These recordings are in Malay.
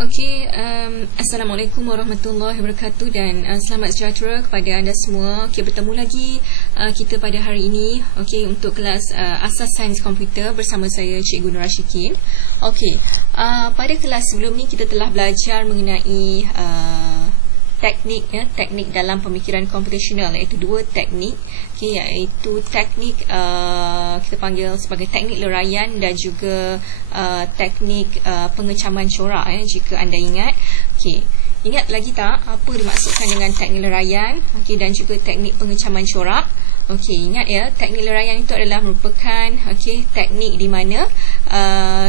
Assalamualaikum warahmatullahi wabarakatuh dan selamat sejahtera kepada anda semua. Bertemu lagi kita pada hari ini untuk kelas Asas Sains Komputer bersama saya Cikgu Nur Ashikin. Pada kelas sebelum ni kita telah belajar mengenai teknik dalam pemikiran komputasional, iaitu dua teknik, iaitu teknik kita panggil sebagai teknik leraian dan juga teknik pengecaman corak, jika anda ingat. Ingat lagi tak apa dimaksudkan dengan teknik leraian dan juga teknik pengecaman corak? Ingat ya, teknik leraian itu adalah merupakan teknik di mana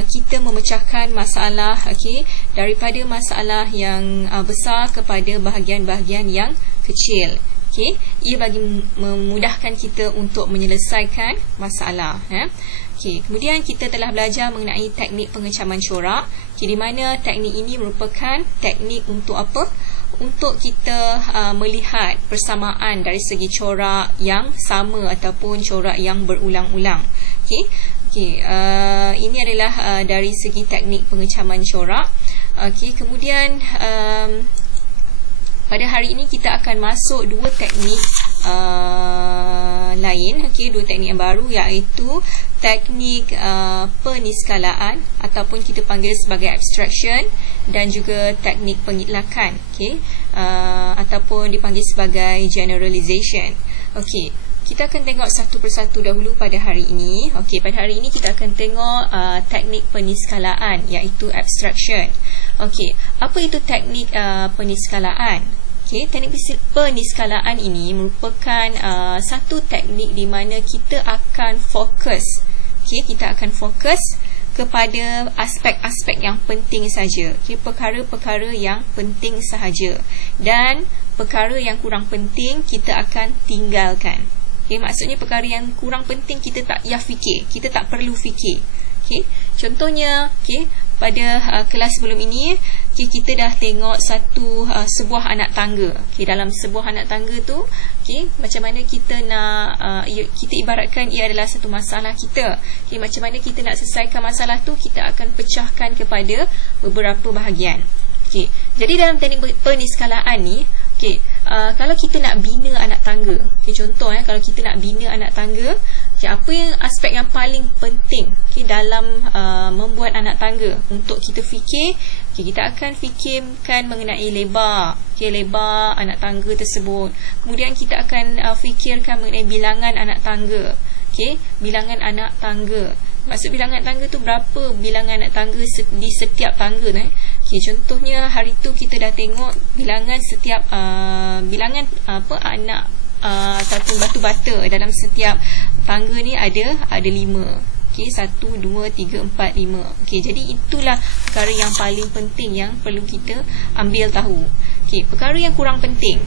kita memecahkan masalah daripada masalah yang besar kepada bahagian-bahagian yang kecil. Ia bagi memudahkan kita untuk menyelesaikan masalah. Kemudian kita telah belajar mengenai teknik pengecaman corak, di mana teknik ini merupakan teknik untuk apa? Untuk kita melihat persamaan dari segi corak yang sama ataupun corak yang berulang-ulang. Ini adalah dari segi teknik pengecaman corak. Kemudian pada hari ini kita akan masuk dua teknik lain, dua teknik yang baru, iaitu teknik peniskalaan ataupun kita panggil sebagai abstraction, dan juga teknik pengitlakan, ataupun dipanggil sebagai generalization. Kita akan tengok satu persatu dahulu pada hari ini. Pada hari ini kita akan tengok teknik peniskalaan, iaitu abstraction. Apa itu teknik peniskalaan? Teknik peniskalaan ini merupakan satu teknik di mana kita akan fokus, kita akan fokus kepada aspek-aspek yang penting saja, perkara-perkara yang penting sahaja, dan perkara yang kurang penting kita akan tinggalkan. Maksudnya perkara yang kurang penting kita tak payah fikir, kita tak perlu fikir. Contohnya, pada kelas sebelum ini kita dah tengok sebuah anak tangga. Dalam sebuah anak tangga tu, macam mana kita nak kita ibaratkan ia adalah satu masalah kita. Macam mana kita nak selesaikan masalah tu, kita akan pecahkan kepada beberapa bahagian. Jadi dalam teknik peniskalaan ni, kalau kita nak bina anak tangga, contoh kalau kita nak bina anak tangga, apa yang aspek yang paling penting dalam membuat anak tangga untuk kita fikir? Kita akan fikirkan mengenai lebar, lebar anak tangga tersebut. Kemudian kita akan fikirkan mengenai bilangan anak tangga. Bilangan anak tangga. Maksud bilangan tangga tu berapa bilangan anak tangga di setiap tangga contohnya hari tu kita dah tengok bilangan setiap bilangan anak ataupun batu bata dalam setiap tangga ni ada 5. 1, 2, 3, 4, 5. Jadi itulah perkara yang paling penting yang perlu kita ambil tahu. Perkara yang kurang penting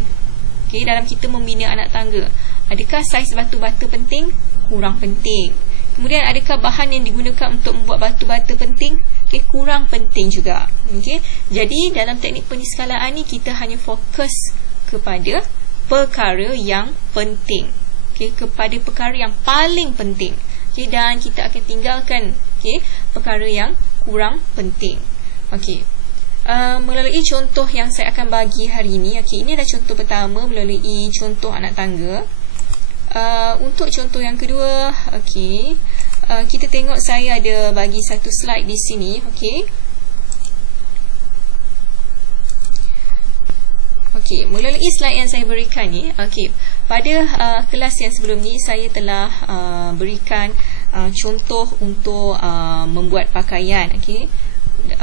dalam kita membina anak tangga, adakah saiz batu bata penting? Kurang penting. Kemudian adakah bahan yang digunakan untuk membuat batu bata penting? Kurang penting juga. Jadi dalam teknik peniskalaan ni kita hanya fokus kepada perkara yang penting, kepada perkara yang paling penting, dan kita akan tinggalkan perkara yang kurang penting. Melalui contoh yang saya akan bagi hari ini, ini adalah contoh pertama melalui contoh anak tangga. Untuk contoh yang kedua, kita tengok saya ada bagi satu slide di sini. Melalui slide yang saya berikan ni, pada kelas yang sebelum ni saya telah berikan contoh untuk membuat pakaian,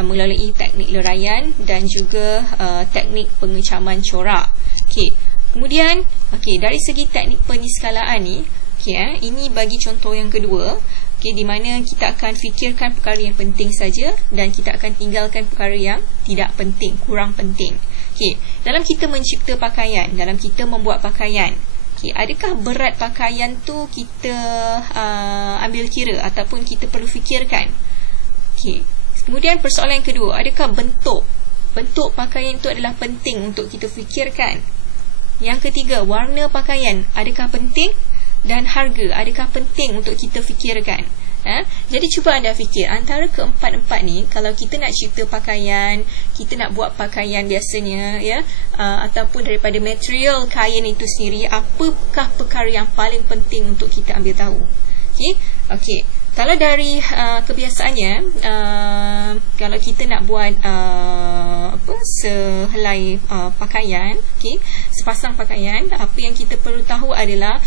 melalui teknik leraian dan juga teknik pengecaman corak. Kemudian, dari segi teknik peniskalaan ni, ini bagi contoh yang kedua, di mana kita akan fikirkan perkara yang penting saja dan kita akan tinggalkan perkara yang tidak penting, kurang penting. Dalam kita mencipta pakaian, dalam kita membuat pakaian, adakah berat pakaian tu kita ambil kira ataupun kita perlu fikirkan? Kemudian persoalan yang kedua, adakah bentuk pakaian itu adalah penting untuk kita fikirkan? Yang ketiga, warna pakaian adakah penting? Dan harga adakah penting untuk kita fikirkan? Jadi cuba anda fikir antara keempat-empat ni, kalau kita nak cipta pakaian, kita nak buat pakaian biasanya ataupun daripada material kain itu sendiri, apakah perkara yang paling penting untuk kita ambil tahu? Okey. Kalau dari kebiasaannya, kalau kita nak buat sehelai pakaian, sepasang pakaian, apa yang kita perlu tahu adalah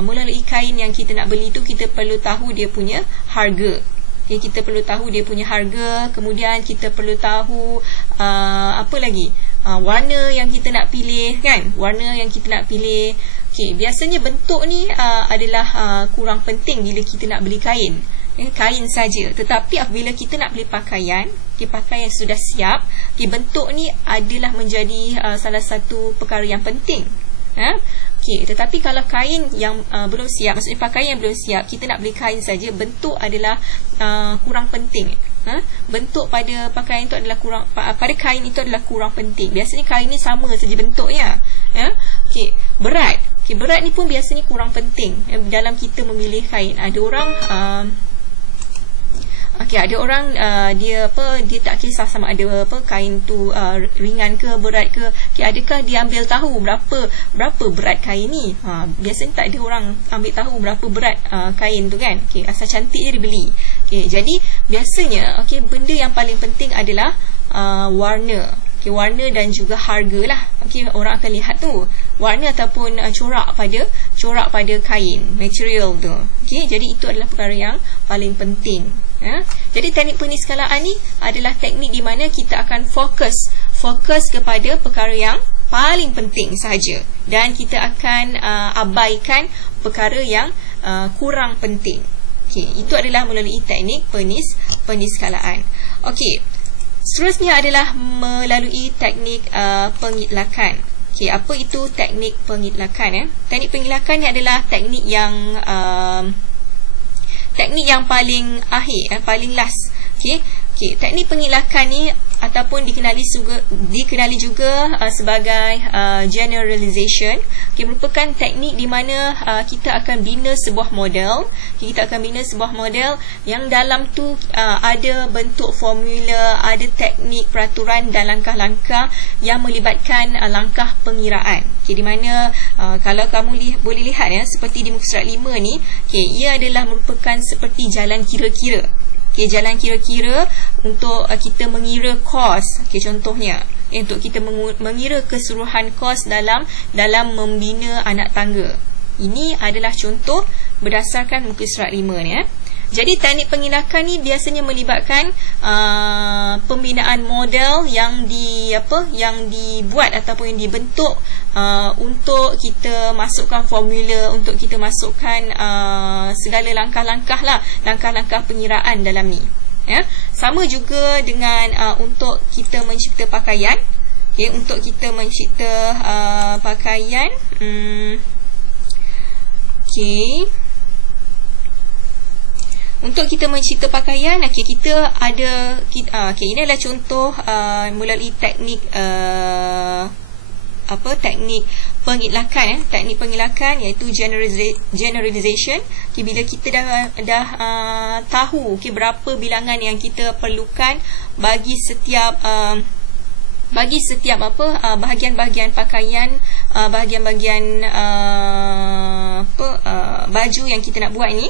melalui kain yang kita nak beli tu, kita perlu tahu dia punya harga. Kita perlu tahu dia punya harga. Kemudian kita perlu tahu apa lagi, warna yang kita nak pilih, kan? Warna yang kita nak pilih. Biasanya bentuk ni adalah kurang penting bila kita nak beli kain. Kain saja. Tetapi apabila kita nak beli pakaian, pakaian sudah siap, bentuk ni adalah menjadi salah satu perkara yang penting. Tetapi kalau kain yang belum siap, maksudnya pakaian yang belum siap, kita nak beli kain saja, bentuk adalah kurang penting. Bentuk pada pakaian itu adalah kurang, pada kain itu adalah kurang penting. Biasanya kain ni sama saja bentuknya. Berat. Berat ni pun biasanya kurang penting dalam kita memilih kain. Ada orang dia tak kisah sama ada kain tu ringan ke berat ke. Adakah dia ambil tahu berapa berat kain ni? Biasanya tak ada orang ambil tahu berapa berat kain tu, kan? Asal cantik je dibeli. Jadi biasanya benda yang paling penting adalah warna. Warna dan juga harga lah. Orang akan lihat tu warna ataupun corak pada kain, material tu. Jadi itu adalah perkara yang paling penting. Jadi teknik peniskalaan ni adalah teknik di mana kita akan fokus kepada perkara yang paling penting sahaja, dan kita akan abaikan perkara yang kurang penting. Itu adalah melalui teknik peniskalaan. Seterusnya adalah melalui teknik pengitlakan. Apa itu teknik pengitlakan? Teknik pengitlakan ni adalah teknik yang paling akhir, paling last. Teknik pengitlakan ni ataupun dikenali juga sebagai generalization. Merupakan teknik di mana kita akan bina sebuah model. Kita akan bina sebuah model yang dalam tu ada bentuk formula, ada teknik, peraturan dan langkah-langkah yang melibatkan langkah pengiraan. Di mana kalau kamu boleh lihat seperti di muka surat 5 ni, ia adalah merupakan seperti jalan kira-kira. Jalan kira-kira untuk kita mengira kos. Contohnya untuk kita mengira keseluruhan kos dalam membina anak tangga. Ini adalah contoh berdasarkan muka surat 5 ni. Jadi teknik pengitlakan ni biasanya melibatkan pembinaan model yang dibuat ataupun yang dibentuk untuk kita masukkan formula, untuk kita masukkan segala langkah-langkah lah, langkah-langkah pengiraan dalam ni. Sama juga dengan untuk kita mencipta pakaian. Untuk kita mencipta pakaian, untuk kita mencipta pakaian, kita ada ini adalah contoh melalui teknik teknik pengitlakan. Teknik pengitlakan iaitu generalization. Bila kita dah tahu berapa bilangan yang kita perlukan bagi setiap bahagian-bahagian pakaian, bahagian-bahagian baju yang kita nak buat ni.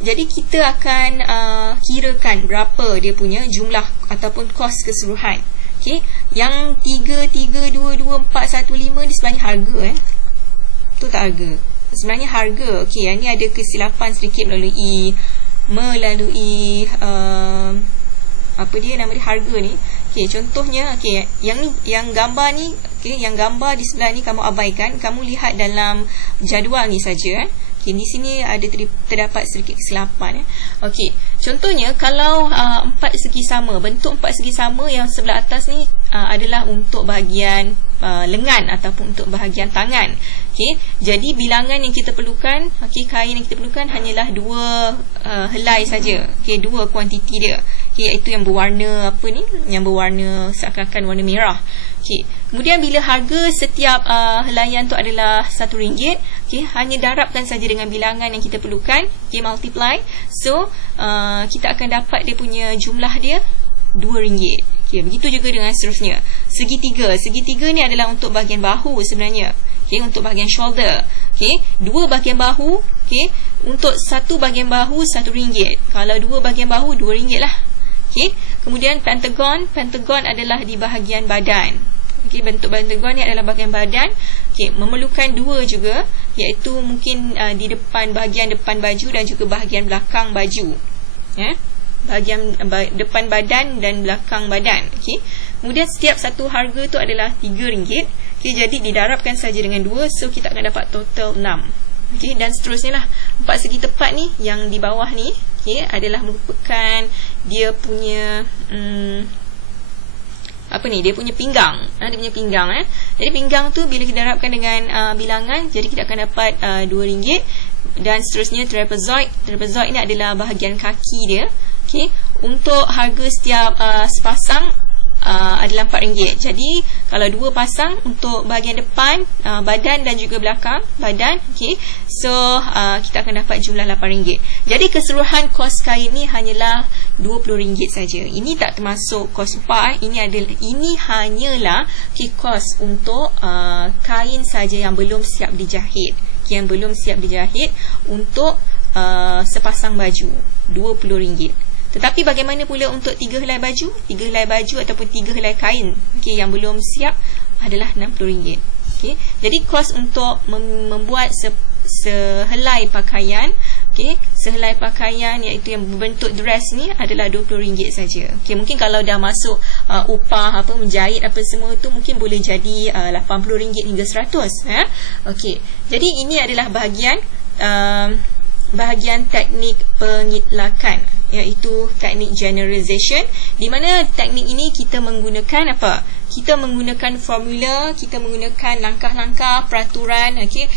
Jadi kita akan kirakan berapa dia punya jumlah ataupun kos keseluruhan. Yang 3, 2, 2, 4, 1, 5 ni sebenarnya harga. Tu tak harga. Sebenarnya harga. Yang ni ada kesilapan sedikit melalui apa dia nama dia, harga ni. Contohnya yang gambar ni, yang gambar di sebelah ni kamu abaikan, kamu lihat dalam jadual ni saja. Di sini ada terdapat sedikit kesilapan. Contohnya kalau 4 segi sama, bentuk 4 segi sama, yang sebelah atas ni adalah untuk bahagian lengan ataupun untuk bahagian tangan. Jadi bilangan yang kita perlukan, kain yang kita perlukan hanyalah 2 helai saja. 2 kuantiti dia. Iaitu yang berwarna yang berwarna seakan-akan warna merah. Kemudian bila harga setiap helaian tu adalah RM1, Okay, hanya darabkan saja dengan bilangan yang kita perlukan, okay, multiply. So kita akan dapat dia punya jumlah dia RM2. Okay, begitu juga dengan seterusnya. Segitiga ni adalah untuk bahagian bahu sebenarnya. Okay, untuk bahagian shoulder. Okay, 2 bahagian bahu. Okay, untuk satu bahagian bahu RM1. Kalau 2 bahagian bahu RM2 lah. Okay, kemudian pentagon adalah di bahagian badan. Okay, bentuk pentagon ni adalah bahagian badan. Okay, memerlukan 2 juga, iaitu mungkin di bahagian depan baju dan juga bahagian belakang baju. Bahagian depan badan dan belakang badan. Okay, kemudian setiap satu harga tu adalah RM3. Okay, jadi didarabkan saja dengan 2, so kita akan dapat total 6. Okay, dan seterusnya lah. 4 segi tepat ni yang di bawah ni, okay, adalah merupakan dia punya dia punya pinggang. Dia punya pinggang. Jadi pinggang tu bila kita darabkan dengan bilangan, jadi kita akan dapat RM2. Dan seterusnya trapezoid ni adalah bahagian kaki dia. Okay, untuk harga setiap sepasang adalah RM4. Jadi kalau 2 pasang untuk bahagian depan badan dan juga belakang badan, okay, so kita akan dapat jumlah RM8. Jadi keseluruhan kos kain ni hanyalah RM20 saja. Ini tak termasuk kos upah. Ini hanyalah kos untuk kain saja yang belum siap dijahit. Yang belum siap dijahit untuk sepasang baju, RM20. Tetapi bagaimana pula untuk 3 helai baju? 3 helai baju ataupun 3 helai kain, okay, yang belum siap adalah RM60. Okay, jadi kos untuk membuat sehelai pakaian, okay, sehelai pakaian iaitu yang berbentuk dress ni adalah RM20 saja. Okay, mungkin kalau dah masuk upah menjahit apa semua tu, mungkin boleh jadi RM80 hingga RM100. Okay, jadi ini adalah bahagian teknik pengitlakan, iaitu teknik generalization, di mana teknik ini kita menggunakan apa? Kita menggunakan formula, kita menggunakan langkah-langkah peraturan, okay,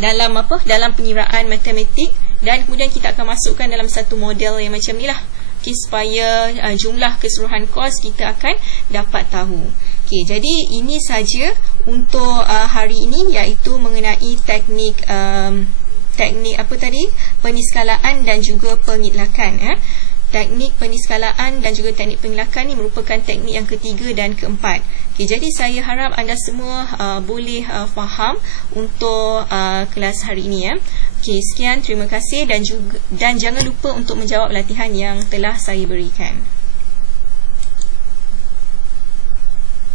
dalam pengiraan matematik, dan kemudian kita akan masukkan dalam satu model yang macam ni lah, okay, supaya jumlah keseluruhan kos kita akan dapat tahu. Okay, jadi ini saja untuk hari ini, iaitu mengenai teknik peniskalaan dan juga pengitlakan. Teknik peniskalaan dan juga teknik pengitlakan ni merupakan teknik yang ketiga dan keempat. Okay, jadi saya harap anda semua boleh faham untuk kelas hari ini. Okay, sekian, terima kasih, dan jangan lupa untuk menjawab latihan yang telah saya berikan.